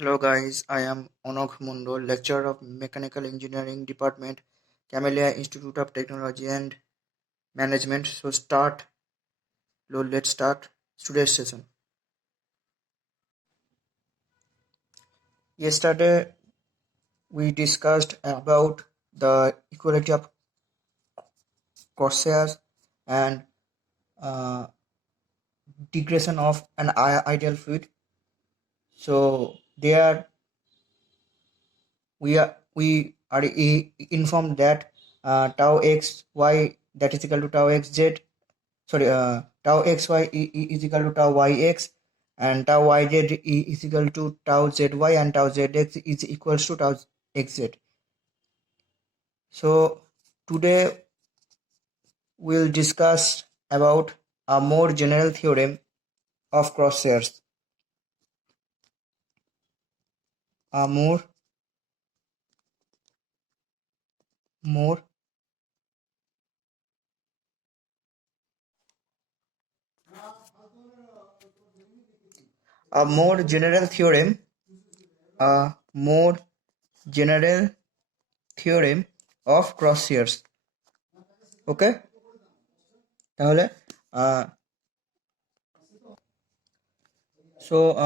Hello guys, I am Onok Mundo, lecturer of Mechanical Engineering Department, Camellia Institute of Technology and Management. Let's start today's session. Yesterday we discussed about the equality of crosshairs and uh, degradation of an ideal fluid. So there we are informed that tau x y that is equal to tau x z tau xy is equal to tau yx, and tau yz is equal to tau zy, and tau zx is equals to tau xz. So today we'll discuss about a more general theorem of crosshairs. A more a more general theorem a more general theorem of crosshairs. Okay, তাহলে so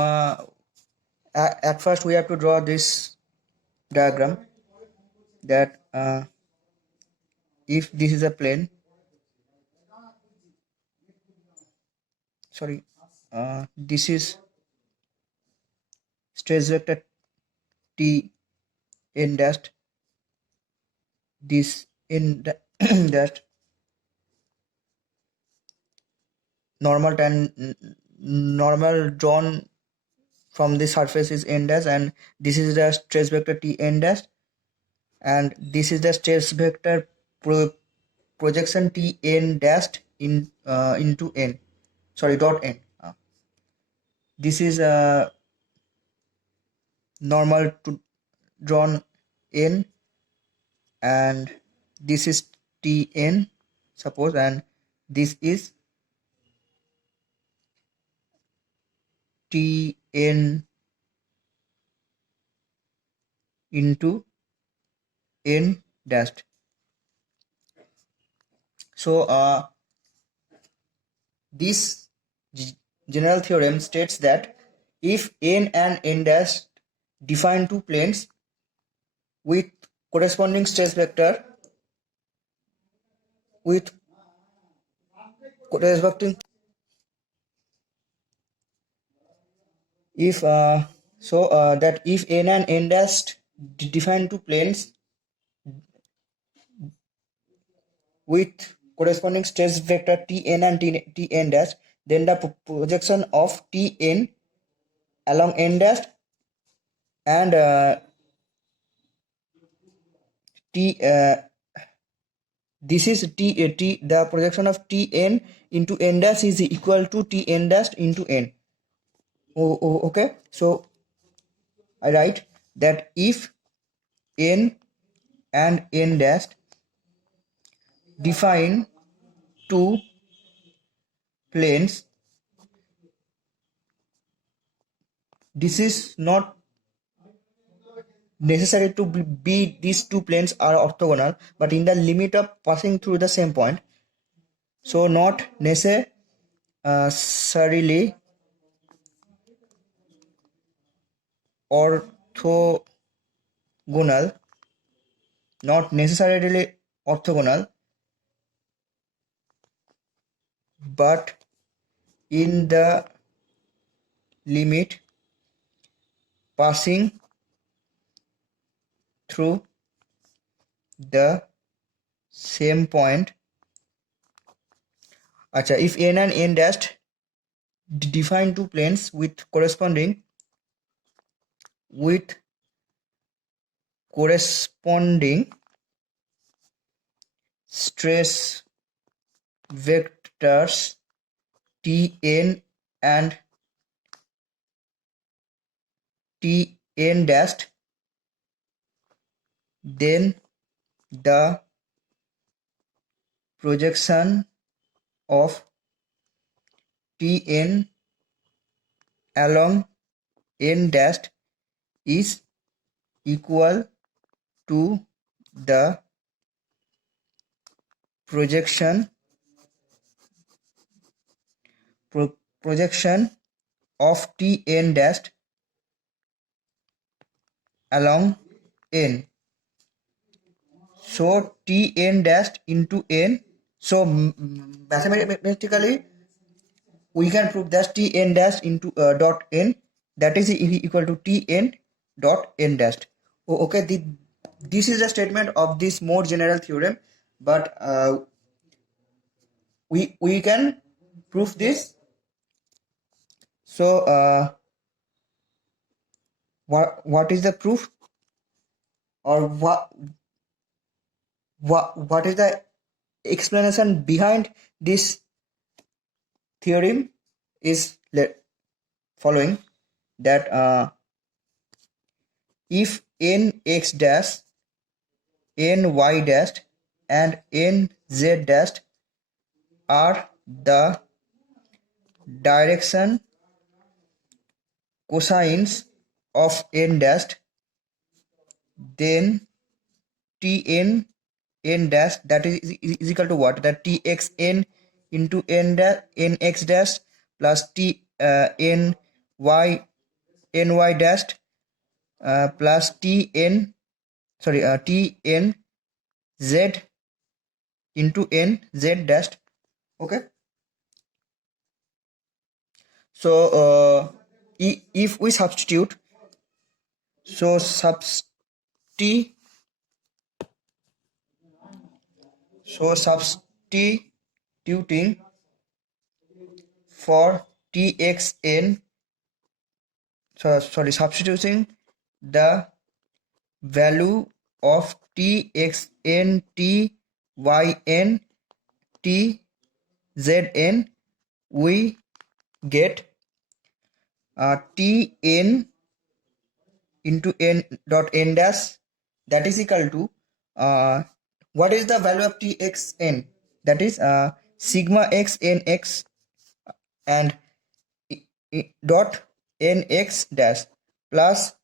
at first we have to draw this diagram that if this is a plane, this is stress vector t in dash, this in dash, normal drawn from the surface is n dash, and this is the stress vector t n dash, and this is the stress vector projection t n dashed into n, dot n. This is normal to drawn n, and this is tn, suppose, and this is tn into n dashed. So this general theorem states that if n and n dash define two planes with corresponding stress vector with corresponding if that if n and n dash define two planes with corresponding stress vector tn and tn dash, then the projection of tn along n dash and this is the projection of tn into n dash is equal to tn dash into n. Okay, so I write that if n and n dash define two planes, this is not necessary to be these two planes are orthogonal, but in the limit of passing through the same point, so not necessarily orthogonal, but in the limit passing through the same point. If n and n dash define two planes with corresponding stress vectors tn and tn dash, then the projection of tn along n dash is equal to the projection projection of Tn dash along n. So Tn dash into n. So mathematically we can prove that Tn dash into dot n, that is equal to Tn dot n dash. Okay, this is a statement of this more general theorem, but we can prove this. So what is the proof, or what is the explanation behind this theorem is following, that if nx dash, ny dash and nz dash are the direction cosines of n dash, then Tn n dash, that is equal to what? That Txn into n dash nx dash plus ny dash plus Tn z into n z dash. Okay, so if we substitute, so substituting for Txn, substituting the value of Txn, Tyn, Tzn, we get Tn into n dot n dash, that is equal to what is the value of Txn? That is sigma x nx and dot nx dash plus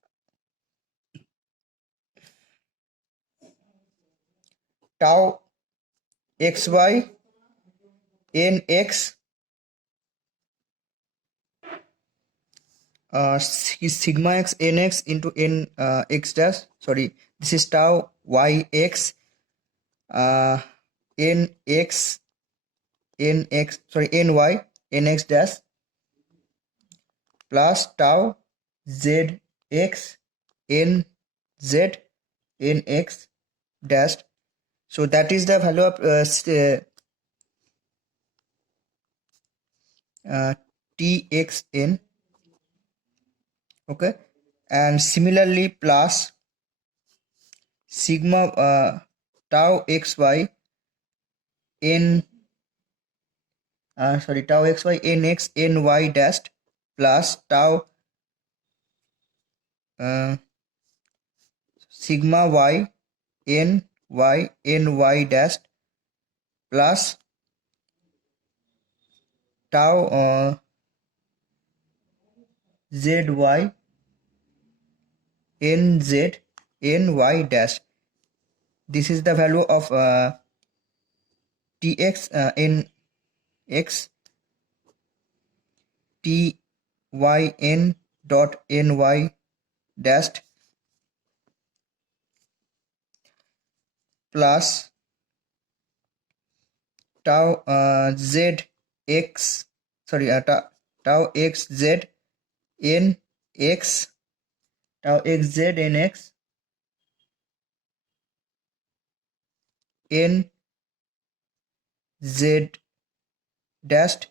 tau xy nx is sigma x nx into n x dash, this is tau yx nx ny nx dash plus tau zx nz nx dash. So that is the value of Txn. Okay, and similarly plus sigma tau xy tau xy nx ny dash plus tau sigma y ny dash plus tau zy nz ny dash. This is the value of Tx nx Tyn dot ny dash plus tau zx tau xz nx nz dash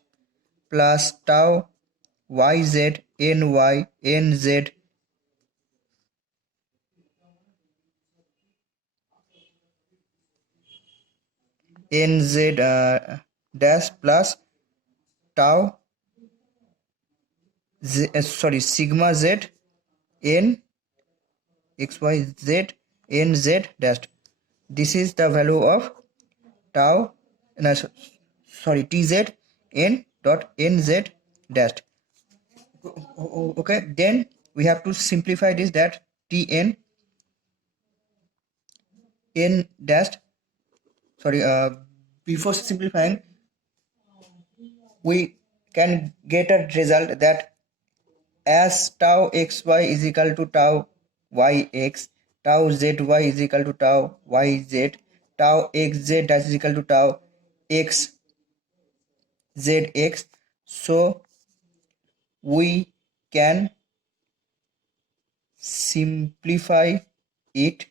plus tau yz ny nz nz dash plus tau sigma z n xyz nz dash. This is the value of tau tz n dot nz dash. Okay, then we have to simplify this, that Tn n dash, sorry, before simplifying we can get a result that as tau xy is equal to tau yx, tau zy is equal to tau yz, tau xz dash is equal to tau xzx. So we can simplify it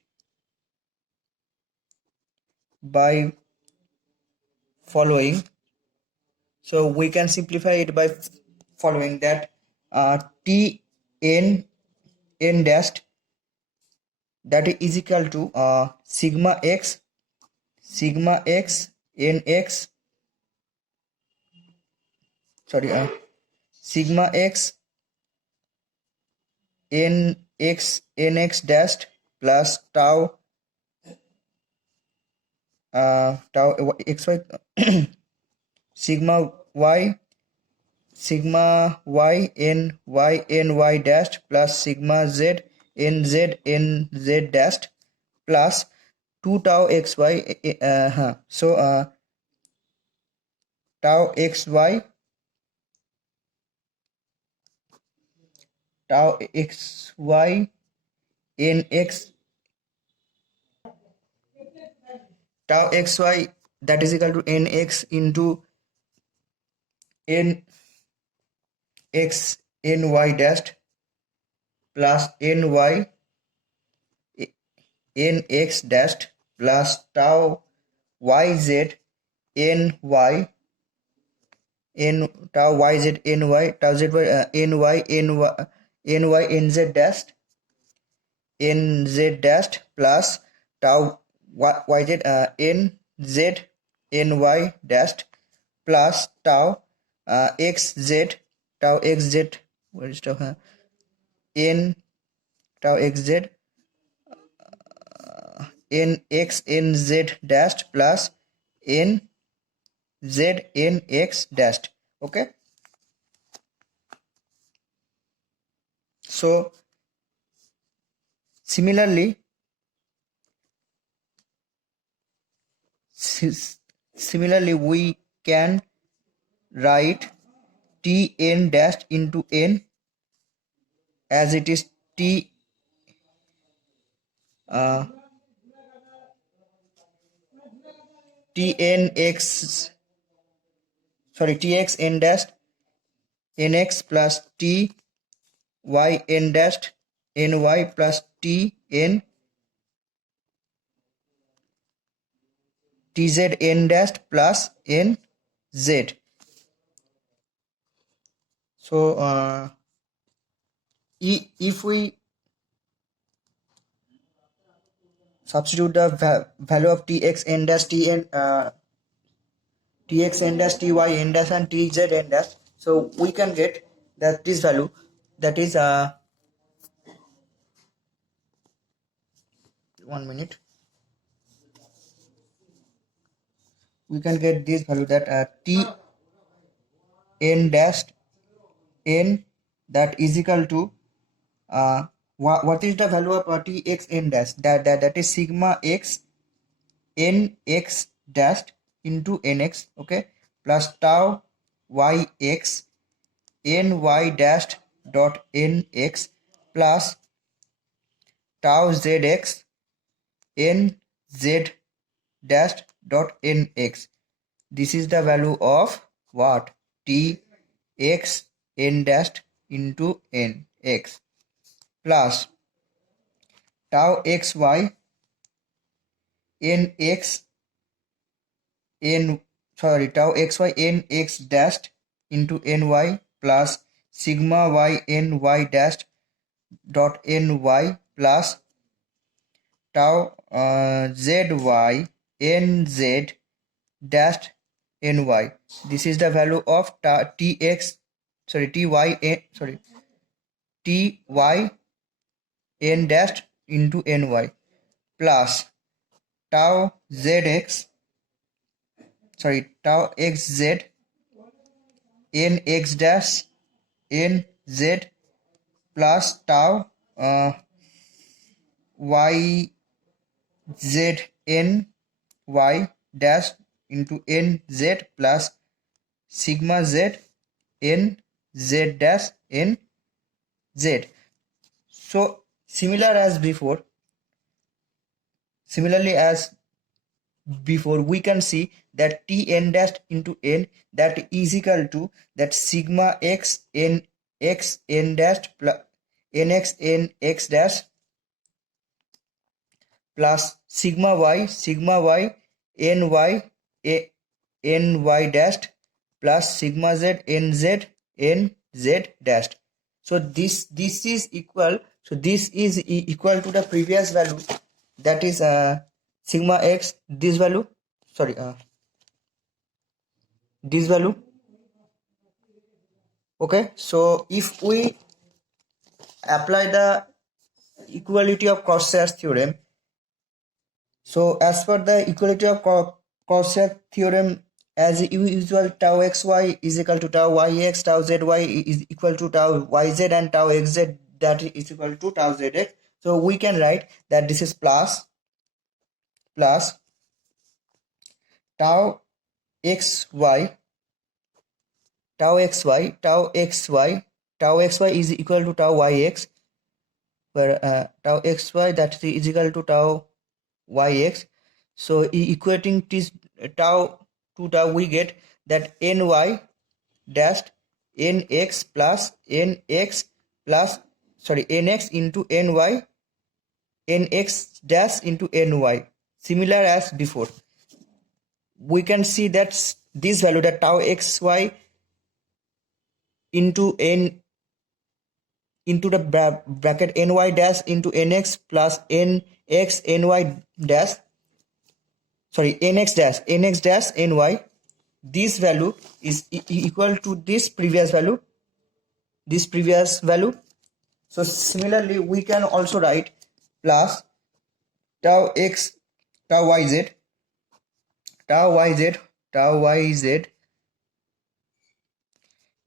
by following. So we can simplify it by following that T n dash, that is equal to sigma x nx, sorry, sigma x nx dash plus tau tau xy sigma y ny dash plus sigma z nz dash plus 2 tau xy, so tau xy nx tau xy, that is equal to nx into nx ny dash plus ny nx dash plus tau yz ny tau yz ny tau zy ny nz dash nz dash plus tau yz nz ny dash plus tau xz where is tau n tau xz nx nz dash plus nz nx dash. Okay, so similarly we can write Tn dash into n as it is tx n dash nx plus t y n dash ny plus t n tz n dash plus n z. So if we substitute the value of tx n dash tn tx n dash ty n dash and tz n dash, so we can get that this value, that is 1 minute, we can get this value that t n dash n, that is equal to what is the value of tx n dash, that is sigma x nx dash into nx, okay, plus tau yx ny dash dot nx plus tau zx nz dash dot nx. This is the value of what? Tx n dash into nx plus tau xy nx tau xy nx dash into ny plus sigma y ny dash dot ny plus tau zy nz dash ny. This is the value of tx ty n dash into ny plus tau xz nx dash nz plus tau y z n y dash into n z plus sigma z n z dash n z. So similarly as before, we can see that t n dash into n, that is equal to that sigma x n dash plus nx n x dash plus sigma y n y dash plus sigma z n z dash. So this is equal, so this is equal to the previous value, that is sigma x, this value, sorry, this value. Okay, so if we apply the equality of Cross-Search theorem, so as per the equality of Cross-Search theorem, as usual, tau xy is equal to tau yx, tau zy is equal to tau yz, and tau xz that is equal to tau zx. So we can write that this is plus tau xy tau xy is equal to tau yx, where tau xy that is equal to tau yx. So equating this tau to tau, we get that ny dash nx plus nx into ny nx dash into ny, similar as before. We can see that this value, that tau xy into n into the bracket ny dash into nx plus nx ny dash, sorry, nx dash ny, this value is equal to this previous value. So similarly we can also write plus tau x tau yz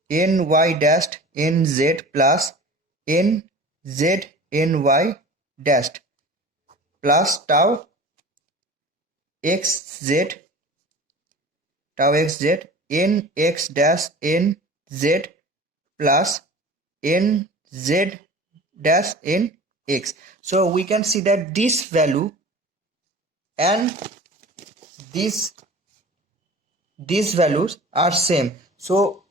ny dash nz plus nz ny dash plus tau xz nx dash nz plus nz dash nx. So we can see that this value and these values are same. So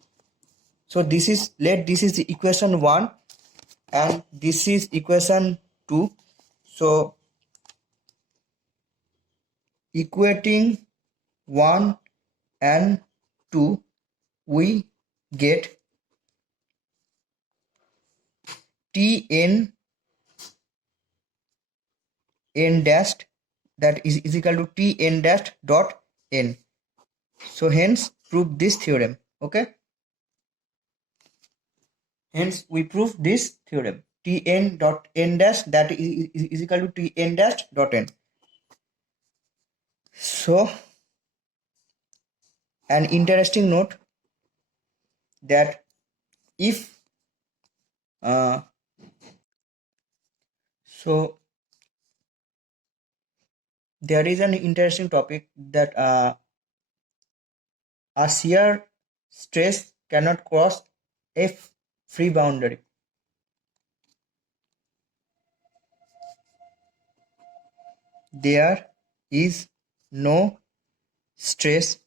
this is the equation 1 and this is equation 2. So equating 1 and 2, we get Tn n dash, that is equal to Tn dash dot n. So hence prove this theorem. Okay, hence we prove this theorem. Tn dot n dash, that is equal to Tn dash dot n. So an interesting note that if so there is an interesting topic that a shear stress cannot cross a free boundary. There is no stress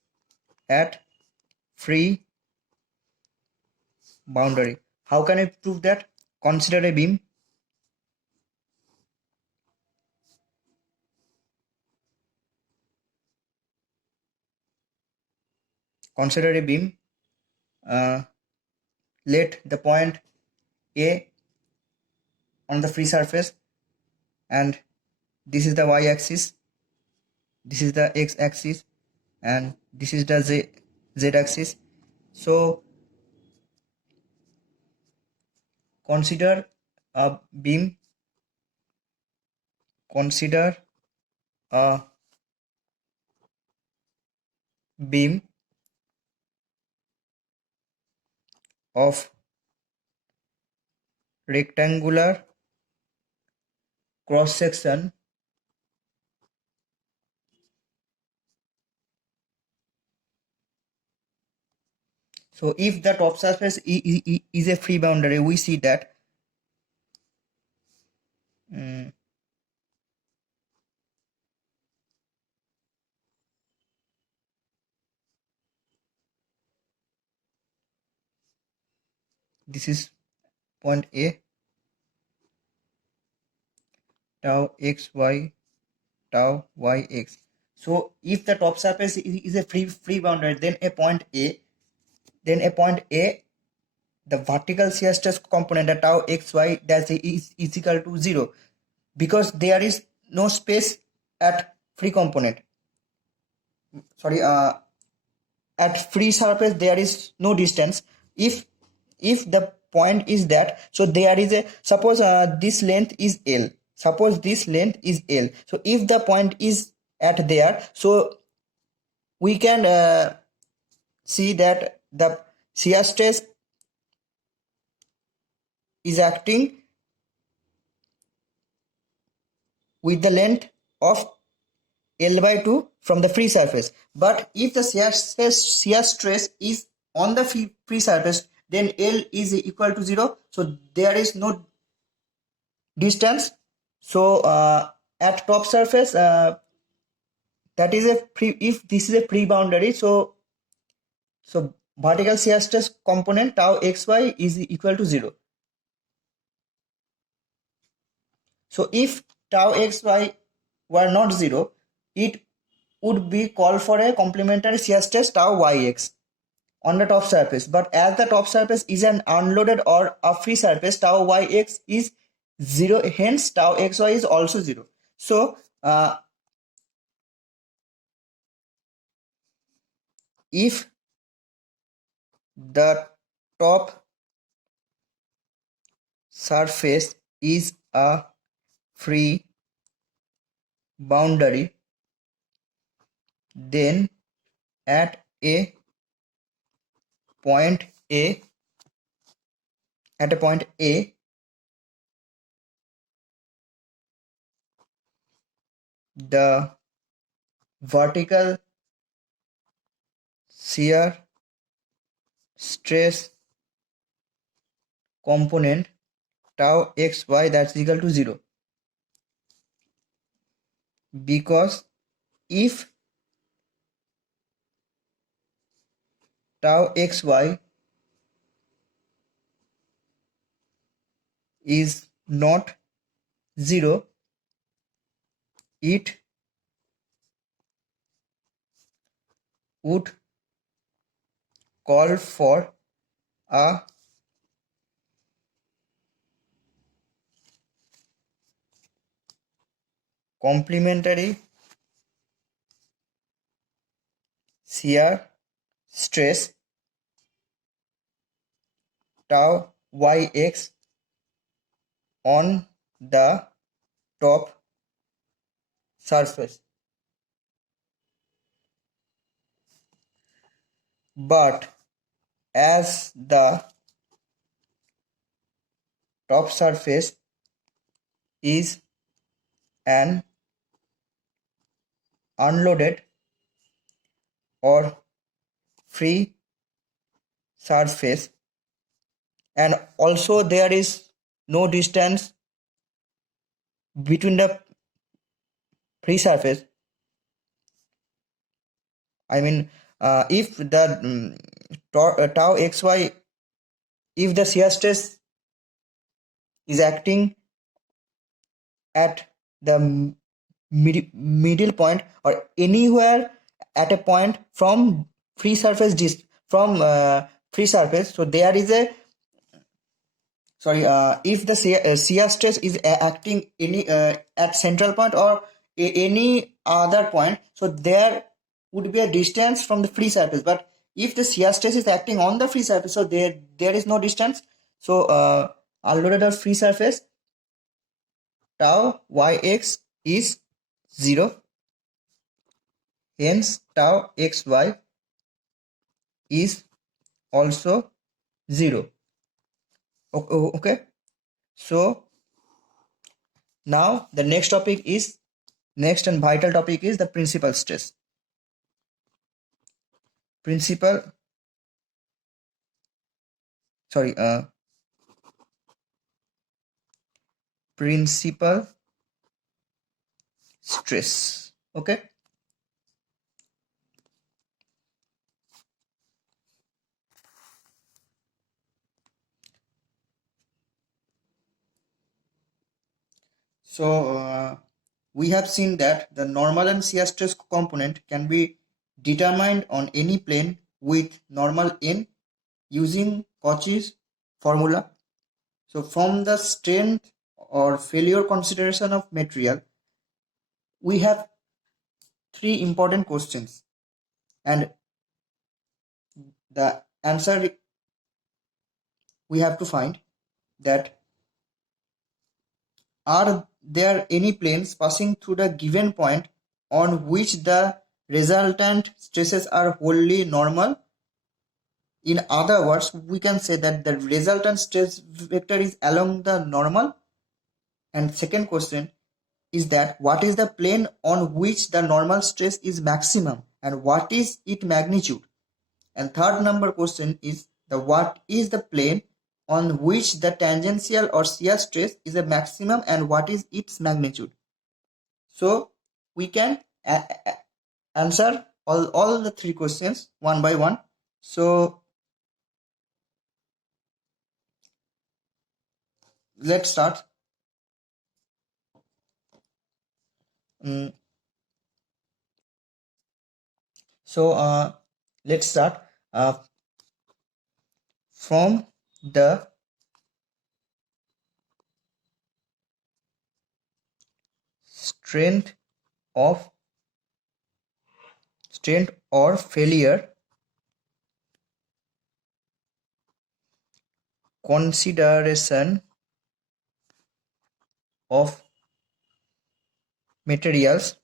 at free boundary. How can I prove that? Consider a beam. Consider a beam. Let the point A on the free surface, and this is the y-axis, this is the x-axis, and this is the z-axis. So consider a beam. Consider a beam of rectangular cross section so if the top surface is a free boundary, we see that this is point A, tau xy, tau yx. So if the top surface is a free boundary, then a point A, the vertical shear stress component at tau xy dash is equal to 0 because there is no space at free component. Sorry, at free surface there is no distance. If the point is that, so there is a, suppose this length is L, so if the point is at there, so we can see that the shear stress is acting with the length of L by 2 from the free surface. But if the shear stress is on the free surface, then L is equal to 0. So there is no distance. So at top surface, that is a free, if this is a free boundary, so vertical shear stress component tau xy is equal to 0. So if tau xy were not 0, it would be called for a complementary shear stress tau yx on the top surface. But as the top surface is an unloaded or a free surface, tau yx is 0, hence tau xy is also 0. So if the top surface is a free boundary, then at a point A, the vertical shear stress component tau xy that's equal to 0, because if tau xy is not 0, it would call for a complementary shear stress tau yx on the top surface. But as the top surface is an unloaded or free surface, and also there is no distance between the free surface, I mean if the tau xy, if the shear stress is acting at the middle point or anywhere at a point from free surface free surface, so there is a, sorry, if the shear stress is acting any at central point or any other point, so there would be a distance from the free surface. But if the shear stress is acting on the free surface, so there is no distance. So unloaded or free surface tau yx is 0, hence tau xy is also 0. Okay. So now the next and vital topic is the principal stress. Principal, sorry, principal stress. Okay. So we have seen that the normal and shear stress component can be determined on any plane with normal n using Cauchy's formula. So from the strength or failure consideration of material, we have three important questions, and the answer we have to find that: are there any planes passing through the given point on which the resultant stresses are wholly normal? In other words, we can say that the resultant stress vector is along the normal. And second question is that what is the plane on which the normal stress is maximum and what is its magnitude? And third number question is the what is the plane on which the tangential or shear stress is a maximum and what is its magnitude? So we can answer all the three questions one by one. So let's start. Mm, so let's start from the strength of strength or failure consideration of materials.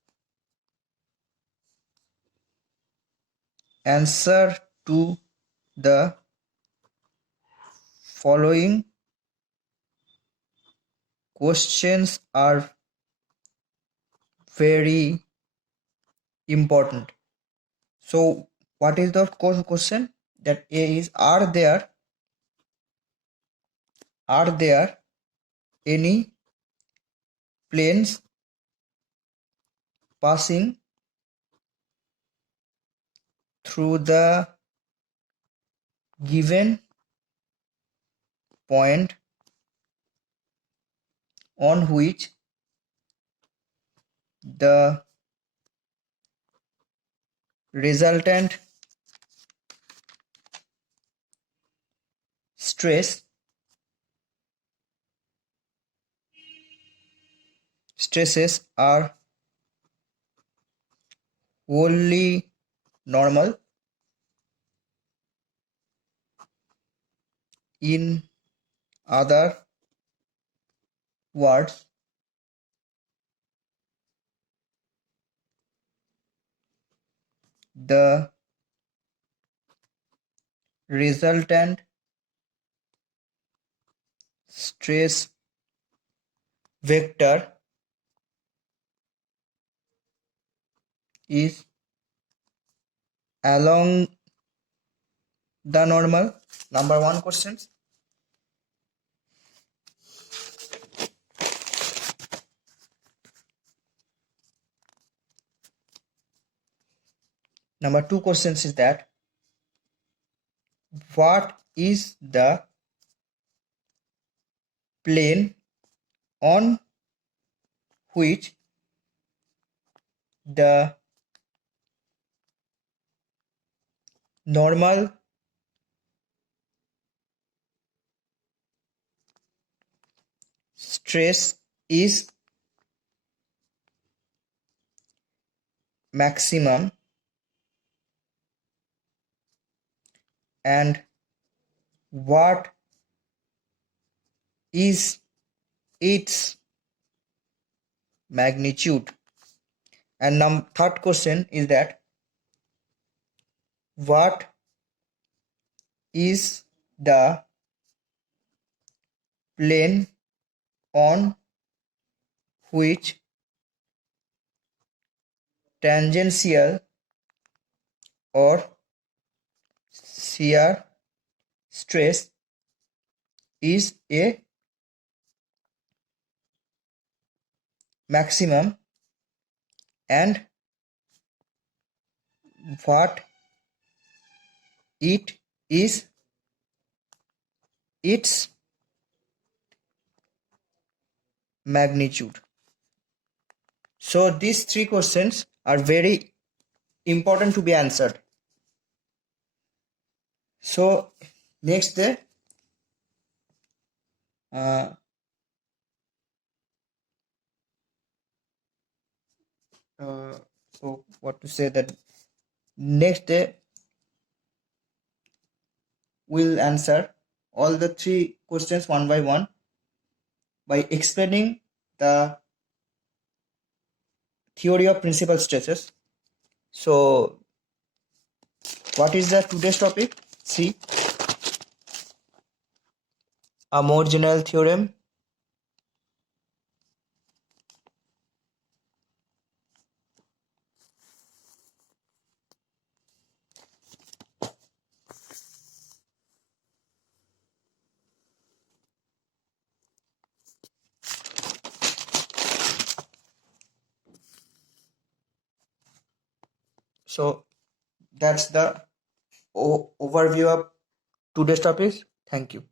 Answer to the following questions are very important. So what is the question? That A is, are there any planes passing through the given point on which the resultant stresses are wholly normal? In other words, the resultant stress vector is along the normal. Number one question. Number two questions is that what is the plane on which the normal stress is maximum and what is its magnitude? And third question is that what is the plane on which tangential or shear stress is a maximum and what it is its magnitude. So these three questions are very important to be answered. So next day, so what to say that next day we'll answer all the three questions one by one by explaining the theory of principal stresses. So what is the today's topic? See, a more general theorem. So that's the overview of today's topics. Thank you.